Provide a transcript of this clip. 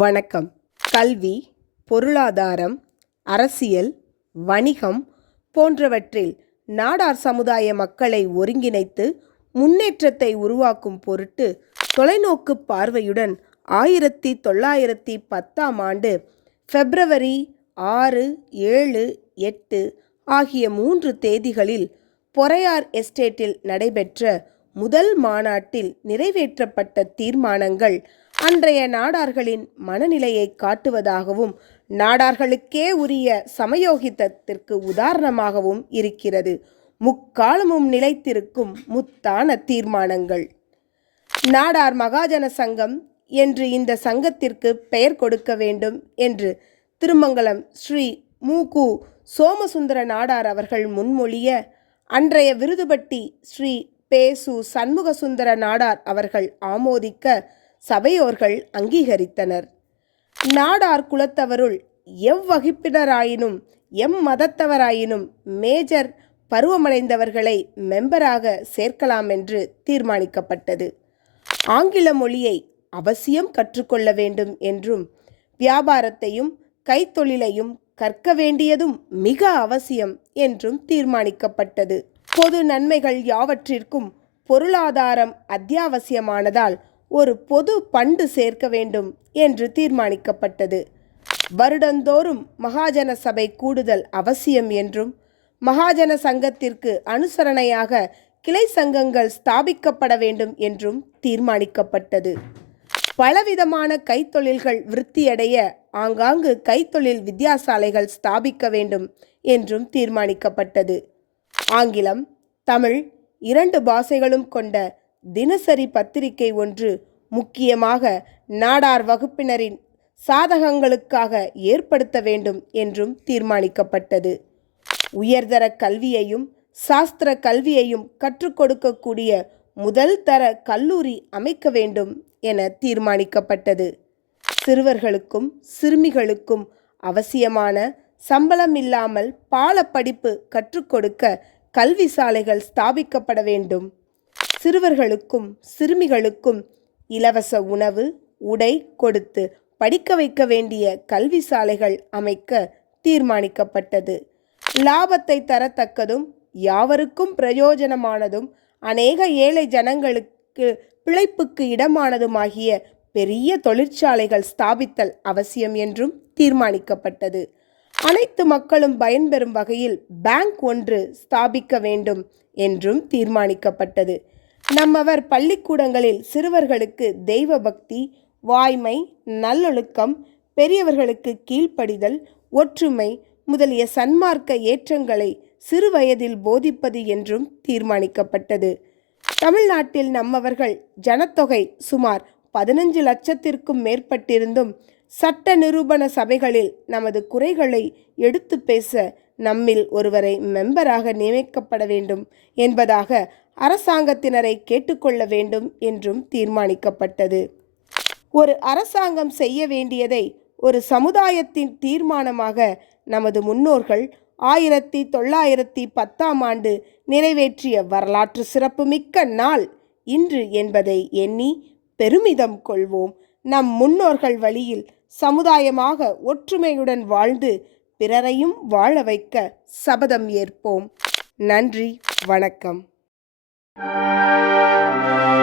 வணக்கம். கல்வி பொருளாதாரம் அரசியல் வணிகம் போன்றவற்றில் நாடார் சமுதாய மக்களை ஒருங்கிணைத்து முன்னேற்றத்தை உருவாக்கும் பொருட்டு தொலைநோக்கு பார்வையுடன் ஆயிரத்தி தொள்ளாயிரத்தி பத்தாம் ஆண்டு பிப்ரவரி ஆறு ஏழு எட்டு ஆகிய மூன்று தேதிகளில் பொறையார் எஸ்டேட்டில் நடைபெற்ற முதல் மாநாட்டில் நிறைவேற்றப்பட்ட தீர்மானங்கள் அன்றைய நாடார்களின் மனநிலையை காட்டுவதாகவும் நாடார்களுக்கே உரிய சமயோகிதத்திற்கு உதாரணமாகவும் இருக்கிறது. முக்காலமும் நிலைத்திருக்கும் முத்தான தீர்மானங்கள். நாடார் மகாஜன சங்கம் என்று இந்த சங்கத்திற்கு பெயர் கொடுக்க வேண்டும் என்று திருமங்கலம் ஸ்ரீ மூகு சோமசுந்தர நாடார் அவர்கள் முன்மொழிய அன்றைய விருதுபட்டி ஸ்ரீ பேசு சண்முகசுந்தர நாடார் அவர்கள் ஆமோதிக்க சபையோர்கள் அங்கீகரித்தனர். நாடார் குலத்தவருள் எவ்வகுப்பினராயினும் எம் மதத்தவராயினும் மேஜர் பருவமடைந்தவர்களை மெம்பராக சேர்க்கலாம் என்று தீர்மானிக்கப்பட்டது. ஆங்கில மொழியை அவசியம் கற்றுக்கொள்ள வேண்டும் என்றும் வியாபாரத்தையும் கைத்தொழிலையும் கற்க வேண்டியதும் மிக அவசியம் என்றும் தீர்மானிக்கப்பட்டது. பொது நன்மைகள் யாவற்றிற்கும் பொருளாதாரம் அத்தியாவசியமானதால் ஒரு பொது பண்டு சேர்க்க வேண்டும் என்று தீர்மானிக்கப்பட்டது. வருடந்தோறும் மகாஜன சபை கூடுதல் அவசியம் என்றும் மகாஜன சங்கத்திற்கு அனுசரணையாக கிளை சங்கங்கள் ஸ்தாபிக்கப்பட வேண்டும் என்றும் தீர்மானிக்கப்பட்டது. பலவிதமான கைத்தொழில்கள் விருத்தியடைய ஆங்காங்கு கைத்தொழில் வித்தியாசாலைகள் ஸ்தாபிக்க வேண்டும் என்றும் தீர்மானிக்கப்பட்டது. ஆங்கிலம் தமிழ் இரண்டு பாஷைகளும் கொண்ட தினசரி பத்திரிகை ஒன்று முக்கியமாக நாடார் வகுப்பினரின் சாதகங்களுக்காக ஏற்படுத்த வேண்டும் என்றும் தீர்மானிக்கப்பட்டது. உயர்தர கல்வியையும் சாஸ்திர கல்வியையும் கற்றுக் கொடுக்கக்கூடிய முதல் தர கல்லூரி அமைக்க வேண்டும் என தீர்மானிக்கப்பட்டது. சிறுவர்களுக்கும் சிறுமிகளுக்கும் அவசியமான சம்பளம் இல்லாமல் பால படிப்பு கற்றுக் கொடுக்க கல்வி சாலைகள் ஸ்தாபிக்கப்பட வேண்டும். சிறுவர்களுக்கும் சிறுமிகளுக்கும் இலவச உணவு உடை கொடுத்து படிக்க வைக்க வேண்டிய கல்வி சாலைகள் அமைக்க தீர்மானிக்கப்பட்டது. லாபத்தை தரத்தக்கதும் யாவருக்கும் பிரயோஜனமானதும் அநேக ஏழை ஜனங்களுக்கு பிழைப்புக்கு இடமானதுமாகிய பெரிய தொழிற்சாலைகள் ஸ்தாபித்தல் அவசியம் என்றும் தீர்மானிக்கப்பட்டது. அனைத்து மக்களும் பயன்பெறும் வகையில் பேங்க் ஒன்று ஸ்தாபிக்க வேண்டும் என்றும் தீர்மானிக்கப்பட்டது. நம்மவர் பள்ளிக்கூடங்களில் சிறுவர்களுக்கு தெய்வ பக்தி வாய்மை நல்லொழுக்கம் பெரியவர்களுக்கு கீழ்ப்படிதல் ஒற்றுமை முதலிய சன்மார்க்க ஏற்றங்களை சிறுவயதில் போதிப்பது என்றும் தீர்மானிக்கப்பட்டது. தமிழ்நாட்டில் நம்மவர்கள் ஜனத்தொகை சுமார் பதினஞ்சு லட்சத்திற்கும் மேற்பட்டிருந்தும் சட்ட நிரூபண சபைகளில் நமது குறைகளை எடுத்து பேச நம்மில் ஒருவரை மெம்பராக நியமிக்கப்பட வேண்டும் என்பதாக அரசாங்கத்தினரை கேட்டுக்கொள்ள வேண்டும் என்றும் தீர்மானிக்கப்பட்டது. ஒரு அரசாங்கம் செய்ய வேண்டியதை ஒரு சமுதாயத்தின் தீர்மானமாக நமது முன்னோர்கள் ஆயிரத்தி தொள்ளாயிரத்தி பத்தாம் ஆண்டு நிறைவேற்றிய வரலாற்று சிறப்புமிக்க நாள் இன்று என்பதை எண்ணி பெருமிதம் கொள்வோம். நம் முன்னோர்கள் வழியில் சமுதாயமாக ஒற்றுமையுடன் வாழ்ந்து பிறரையும் வாழ வைக்க சபதம் ஏற்போம். நன்றி வணக்கம். Música